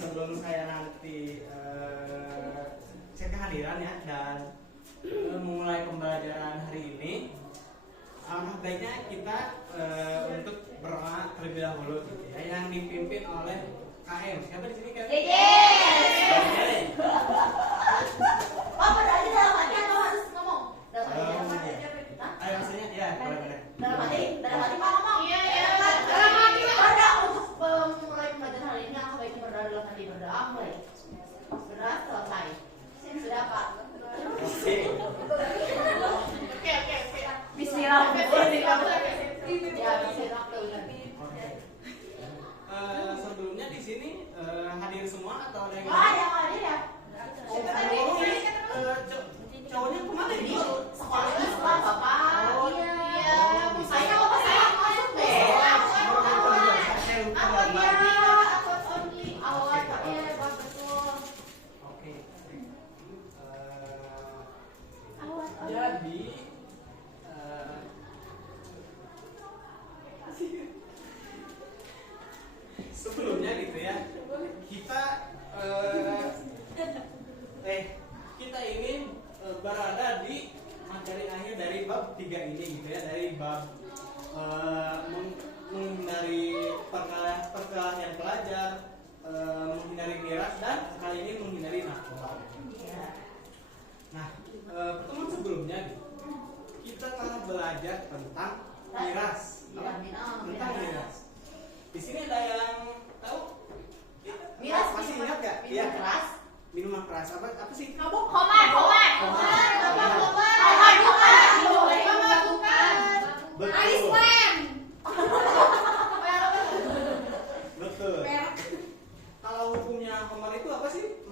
sebelum saya nanti cek kehadiran ya dan memulai pembelajaran hari ini, alangkah baiknya kita untuk berdoa terlebih dahulu gitu ya, yang dipimpin oleh KM. Siapa di sini KM? Oh, berarti dalam hati atau harus ngomong? Dalam hati. Ayo maksudnya ya, boleh. Dalam hati Pak ngomong. Iya. Dalam hati. Untuk memulai pembelajaran hari ini, aku baiknya berdoa dalam hati. Berdoa mulai. Berdoa selesai. Sudah Pak. Oke. Bismillah. Ya, bismillah. Sebelumnya di sini hadir semua atau ada yang Hadir ya. cowoknya kemana nih? Sekolah Bapak. Iya. Saya masuk deh. Jadi sebelumnya gitu ya, kita ini berada di materi akhir dari bab 3 ini gitu ya, dari bab menghindari perkelahian pelajar, menghindari miras, dan kali ini menghindari narkoba. Nah, pertemuan sebelumnya kita telah belajar tentang miras. Tentang miras. Di sini ada yang tahu? Miras masih ingat nggak? Iya. Keras. Minuman keras apa sih? Komat. Betul. Betul. Kalau hukumnya Komar itu apa sih?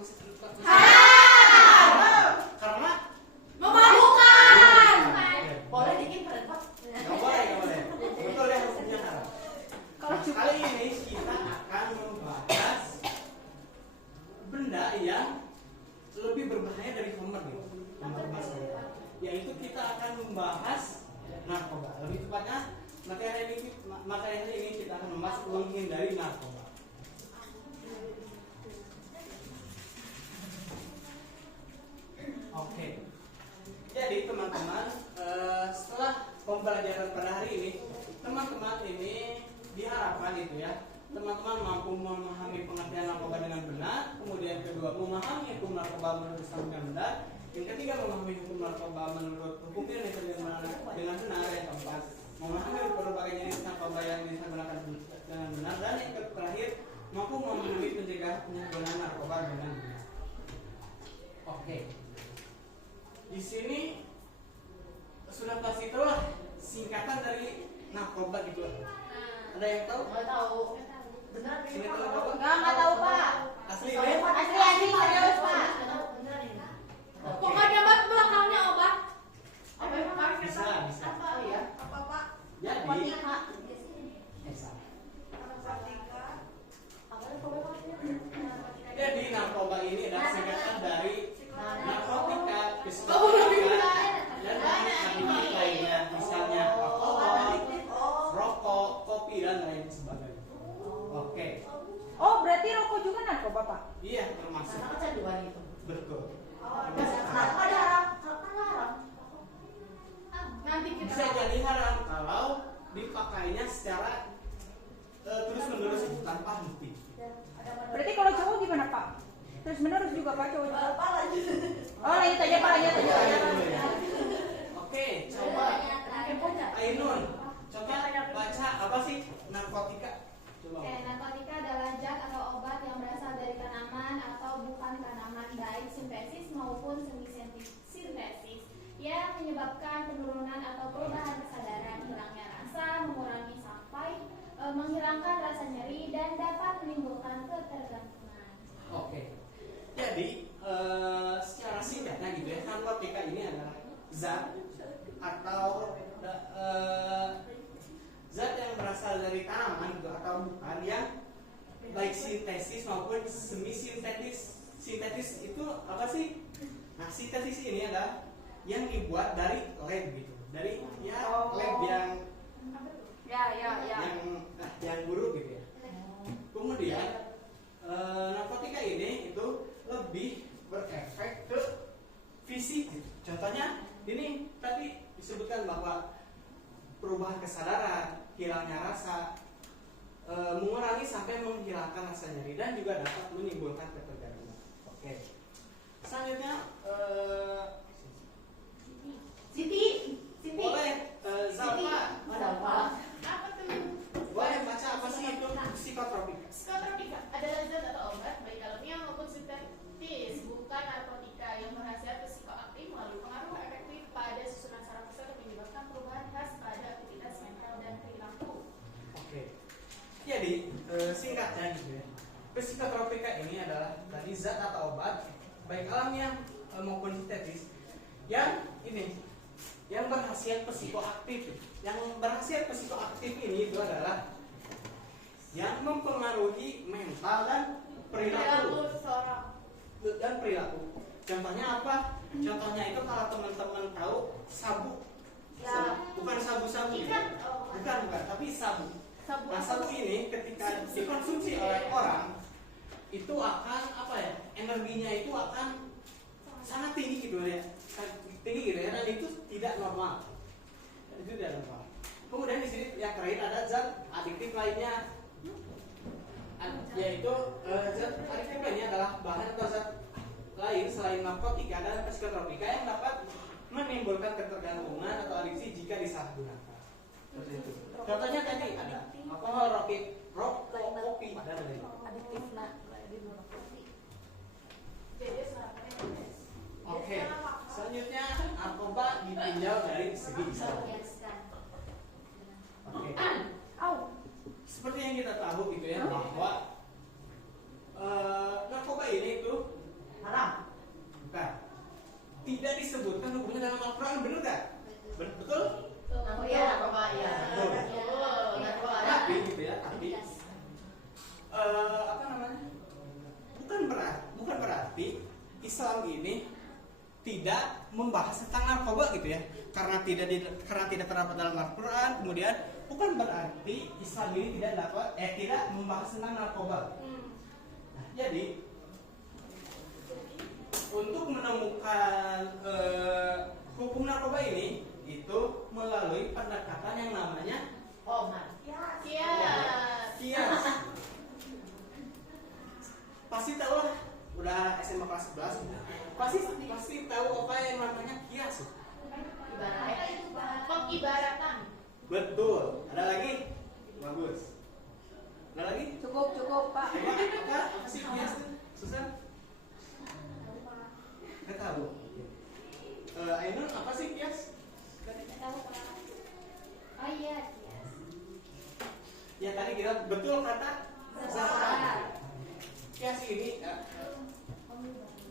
Karena Memalukan. Boleh dikit Pak? nggak boleh. Betul ya, hukumnya haram. Kali ini kita akan membahas benda yang lebih berbahaya dari Komar nih. Yaitu kita akan membahas narkoba. Lebih tepatnya materi hari ini kita akan membahas menghindari narkoba. Oke. Jadi teman-teman, setelah pembelajaran pada hari ini, teman-teman ini diharapkan itu ya, teman-teman mampu memahami pengertian narkoba dengan benar, kemudian kedua memahami hukum narkoba menurut Islam dengan benar, yang ketiga memahami hukum narkoba menurut hukum Indonesia dengan benar, yang keempat memahami berbagai jenis narkoba yang disalahgunakan dengan benar, dan yang terakhir mampu memenuhi pencegahan penyalahgunaan narkoba dengan benar. Oke. Di sini sudah pasti tahu lah singkatan dari narkoba gitu. Ada yang tahu? Nggak tahu. Benar Singkatan narkoba? Nggak tahu Pak. Asli Asli serius Pak. Pokoknya Pak belakangnya obat. Apa yang Pak? Bisa. Oh iya. Apa Pak? Jadi Narkotika. Jadi narkoba ini adalah singkatan dari narkotika, psikotika, dan narkotika lainnya, misalnya alkohol, rokok, kopi, dan lain sebagainya. Oke. Oh, berarti rokok juga narkoba, Pak? Iya, termasuk. Karena kecanduan itu. Betul. Kenapa ada haram? Kan haram. Nanti kita Bisa jadi haram kalau dipakainya secara terus-menerus tanpa henti. Berarti kalau cowok gimana, Pak? Terus menerus juga, Pak, cowok juga? Apa lanjut? Oh, lanjut aja, Pak, lanjut aja. Oke, coba Ainun, coba baca apa sih narkotika? Coba. Narkotika adalah zat atau obat yang berasal dari tanaman atau bukan tanaman, baik sintesis maupun semi-sintesis, yang menyebabkan penurunan atau perubahan kesadaran, hilangnya rasa, mengurangi sampai menghilangkan rasa nyeri, dan dapat menimbulkan ketergantungan. Oke. Jadi secara singkatnya gitu ya, narkotika ini adalah zat atau zat yang berasal dari tanaman gitu, atau bukan, yang baik sintesis maupun semi sintetis. Sintetis itu apa sih? Nah, sintesis ini adalah yang dibuat dari lab gitu, dari lab yang buruk gitu ya. Kemudian narkotika lebih berefek ke fisik gitu. Contohnya ini tadi disebutkan bahwa perubahan kesadaran, hilangnya rasa, mengurangi sampai menghilangkan rasa nyeri dan juga dapat menimbulkan ketegangan. Oke. Selanjutnya Siti. boleh Zalfa. Apa tuh? Boleh baca apa sih itu psikotropika? Psikotropika adalah zat atau obat baik alamiah maupun sintetis, bukan narkotika yang berhasil psikoaktif melalui pengaruh efektif pada susunan saraf pusat yang menyebabkan perubahan khas pada aktivitas mental dan perilaku. Oke. Jadi singkatnya gitu ya. Psikotropika ini adalah tadi zat atau obat baik alamiah maupun sintetis yang ini yang berhasil psikoaktif. Yang berhasil psikoaktif ini itu adalah yang mempengaruhi mental dan perilaku. Dan perilaku. Contohnya apa? Contohnya itu kalau teman-teman tahu sabu. Bukan sabu-sabu. Bukan, tapi sabu. Nah, sabu ini ketika dikonsumsi oleh orang itu akan apa ya? Energinya itu akan sangat tinggi gitu ya. Tinggi gitu ya, dan itu tidak normal. Itu tidak normal. Kemudian di sini yang terakhir ada zat adiktif lainnya, yaitu zat adiktif lainnya adalah bahan atau zat lain selain narkotika dan psikotropika yang dapat menimbulkan ketergantungan atau adiksi jika disalahgunakan. Seperti itu. Contohnya tadi ada alkohol, rokok, kopi, dan lain-lain. Adiktif nak. Oke. Selanjutnya narkoba ditinjau dari segi Islam. Oke. Seperti yang kita tahu gitu ya bahwa narkoba ini itu Haram. bukan, tidak disebutkan hukumnya dalam Al-Quran, benar nggak? Betul? Oh iya, narkoba ya. Betul. Tapi gitu ya, tapi apa namanya? Bukan berarti Islam ini tidak membahas tentang narkoba gitu ya, karena tidak terdapat dalam Al-Quran. Kemudian bukan berarti Islam ini tidak membahas tentang narkoba. Nah, jadi untuk menemukan hukum narkoba ini itu melalui pendekatan yang namanya kias. Pasti tahu lah, udah SMA kelas 11 pasti tahu apa yang namanya kias. Pengibaratan. Betul. Ada lagi? Bagus. Ada lagi? Cukup Pak. Apa sih kias itu? Susah? Nggak tahu. Ainun, apa sih kias? Oh iya, yes. Ya tadi kita betul kata Zahra. Kias ini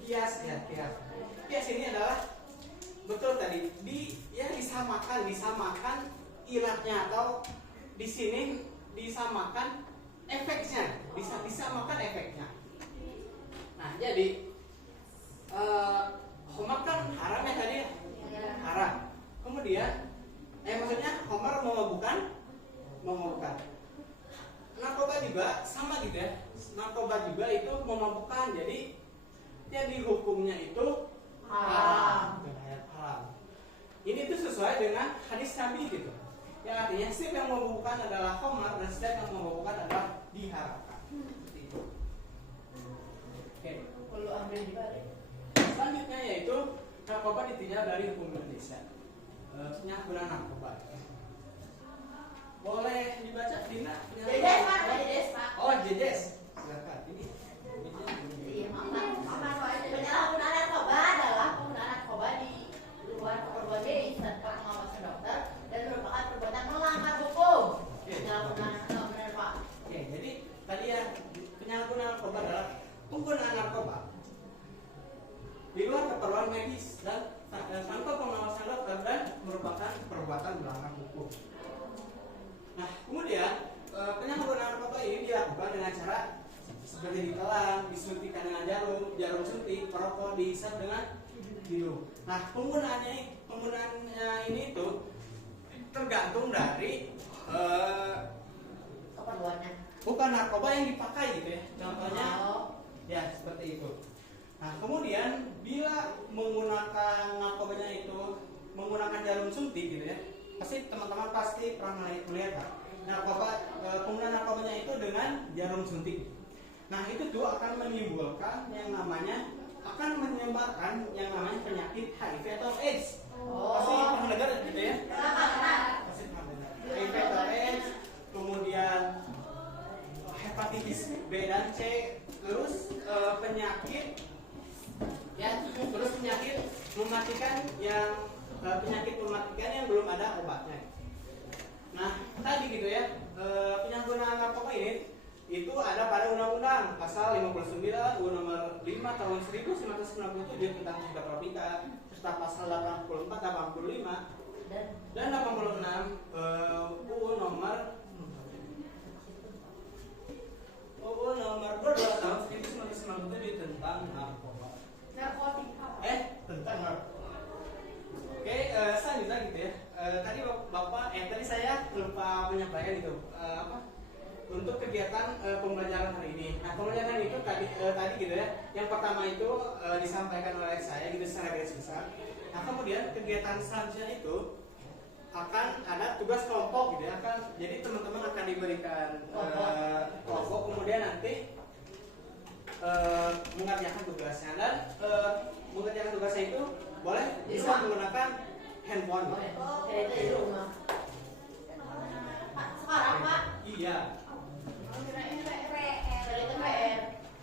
kias ini adalah betul tadi disamakan ilatnya, atau di sini disamakan efeknya, disamakan efeknya. Nah, jadi Homer kan haram ya tadi, haram. Kemudian maksudnya Homer memabukkan. Narkoba juga sama gitu ya. Narkoba juga itu memabukkan. Jadi hukumnya itu haram. Ini tuh sesuai dengan hadis Nabi gitu. Yang artinya setiap yang memabukkan adalah Homer dan setiap yang memabukkan adalah diharamkan. Seperti itu. Oke. Perlu ambil di balik. Selanjutnya yaitu narkoba ditinjau dari hukum Indonesia. Penyalahgunaan narkoba. Boleh dibaca Dina? Jejes Pak. Oh, jejes. Silakan. Ini. Iya, penyalahgunaan narkoba adalah penggunaan narkoba di luar keperluan medis tanpa pengawasan dokter dan merupakan perbuatan melanggar hukum. Penyalahgunaan narkoba, Pak. Oke, jadi tadi ya penyalahgunaan narkoba adalah penggunaan narkoba di luar keperluan medis dan tanpa pengawasan dokter dan merupakan perbuatan melanggar hukum. Nah, kemudian penyalahgunaan narkoba ini dilakukan dengan cara seperti ditelan, disuntikkan dengan jarum suntik, perokok dihisap dengan hidung. Nah, penggunaannya ini itu tergantung dari Keperluannya. bukan narkoba yang dipakai gitu ya. Contohnya ya seperti itu. Nah, kemudian bila menggunakan narkobanya itu menggunakan jarum suntik gitu ya, pasti teman-teman pasti pernah melihat kan? Penggunaan narkobanya itu dengan jarum suntik. Nah, itu tuh akan menimbulkan yang namanya akan menyebarkan yang namanya penyakit HIV atau AIDS. Pasti pernah dengar gitu ya? Pasti pernah dengar. HIV atau AIDS, kemudian hepatitis B dan C, terus penyakit mematikan yang belum ada obatnya. Nah, tadi gitu ya, penyalahgunaan narkoba ini itu ada pada undang-undang pasal 59 UU nomor 5 tahun 1997 tentang psikotropika, serta pasal 84, 85 dan 86 UU nomor 22 tahun 1997 tentang narkoba. Tentang narkoba. Oke, selanjutnya gitu ya. Tadi saya lupa menyampaikan itu untuk kegiatan pembelajaran hari ini. Nah, pembelajaran itu tadi gitu ya. Yang pertama itu disampaikan oleh saya gitu secara garis besar. Nah, kemudian kegiatan selanjutnya itu akan ada tugas kelompok gitu ya. Jadi teman-teman akan diberikan kelompok, kemudian nanti mengerjakan tugasnya, dan mengerjakan tugasnya itu boleh bisa menggunakan handphone. Di rumah. Sekarang Pak? Iya.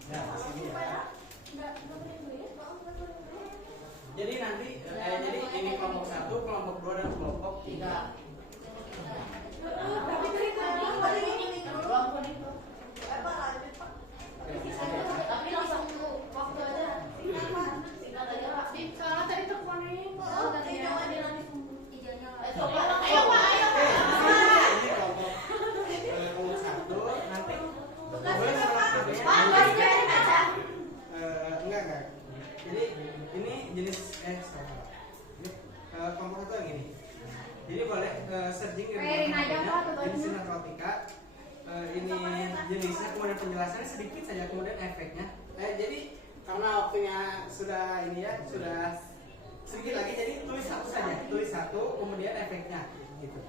Nah, di sini ya. Jadi nanti jadi ini kelompok 1, kelompok 2 dan kelompok 3. Tapi langsung waktu aja. Kalau tadi teleponin, Coba, ayo Pak, ayo Pak. Ini kelompok 1 nanti boleh Pak, nggak dibiarin aja. enggak. Jadi ini jenis ini kelompok 1 yang ini. Jadi boleh searching di jenis narkotika. Ini jenisnya, kemudian penjelasannya sedikit saja, kemudian efeknya. Jadi karena waktunya sudah ini ya, sudah sedikit lagi, jadi tulis satu saja, tulis satu, kemudian efeknya, gitu.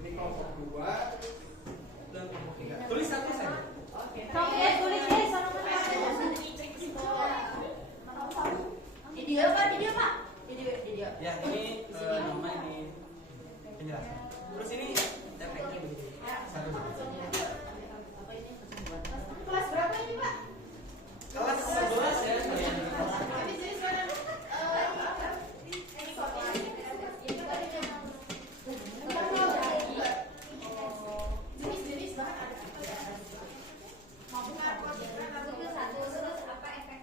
Ini kelompok 2 dan kelompok 3. Tulis satu saja. Tulis deh sono Di dia Pak. Di dia. Ya, ini nama, ini penjelasan. Terus ini efeknya begini. Satu. kelas berapa ini Pak? Kelas 11 ya kalian. Habis ini sekarang jenis-jenis bahan ada apa efek?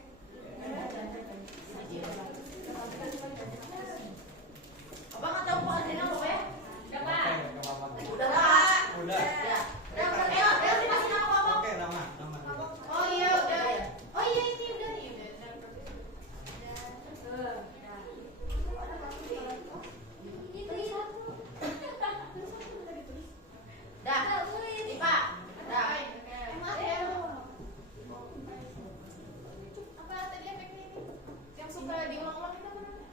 Abang nggak tahu pengertiannya apa ya? Udah Udah. Pak. Udah. Ya. Ayo dikasih nama Abang. Oke, nama. Oh iya udah. Oh iya ini udah nih udah. Dah. Nih Pak. Dah. Apa tadi efeknya ini? Yang suka diulang-ulang itu apa namanya?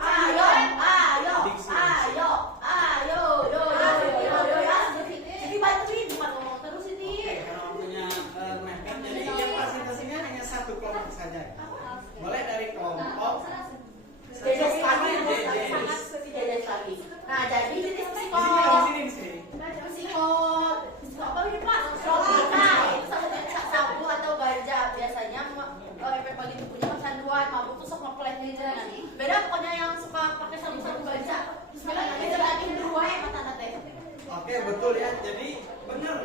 Ayo. Jadi bantuin bukan ngomong terus ini. Oke, karena waktunya mepet, jadi yang presentasinya hanya satu kelompok saja. Boleh dari kelompok Jenis lagi. Jenis. Jenis lagi. Nah, jadi jenis Di psikologi. sini, di sini. Apa ini Pak? Tropika itu sabu atau ganja biasanya efek bagi tubuhnya kecanduan, mabuk tuh sok ngeplek gitu. Beda pokoknya yang suka pakai sabu-sabu ganja. Terus bilang ini lagi dua ya mata teh. Oke, betul ya. Jadi benar,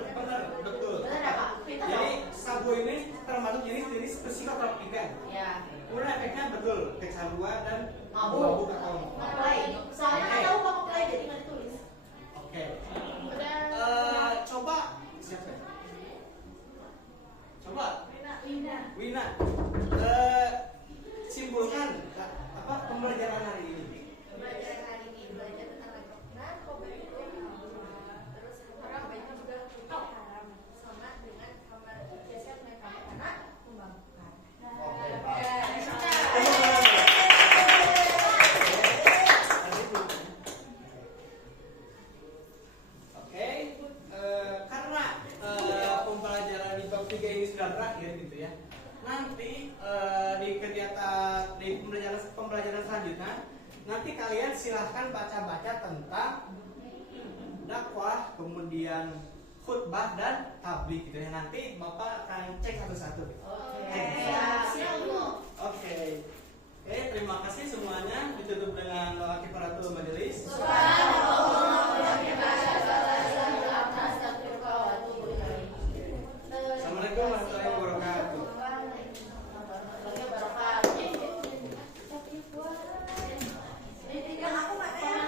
betul. Benar ya Pak? Jadi sabu ini termasuk jenis psikotropika. Ya. Kemudian efeknya betul, kecanduan dan Mabuk. atau Ngeplay. Soalnya nggak tahu Pak ngeplay jadi nggak ditulis. Oke. Udah. Coba siapa? Coba Wina. Simpulkan apa pembelajaran hari ini? Pembelajaran hari ini belajar tentang narkoba itu terus narkobanya juga haram sama dengan kamar jasad mereka karena memabukkan. terakhir gitu ya. Nanti di kegiatan di pembelajaran selanjutnya nanti kalian silahkan baca-baca tentang dakwah, kemudian khutbah dan tabligh gitu ya. Nanti Bapak akan cek satu-satu. Oke. Cek. Siap.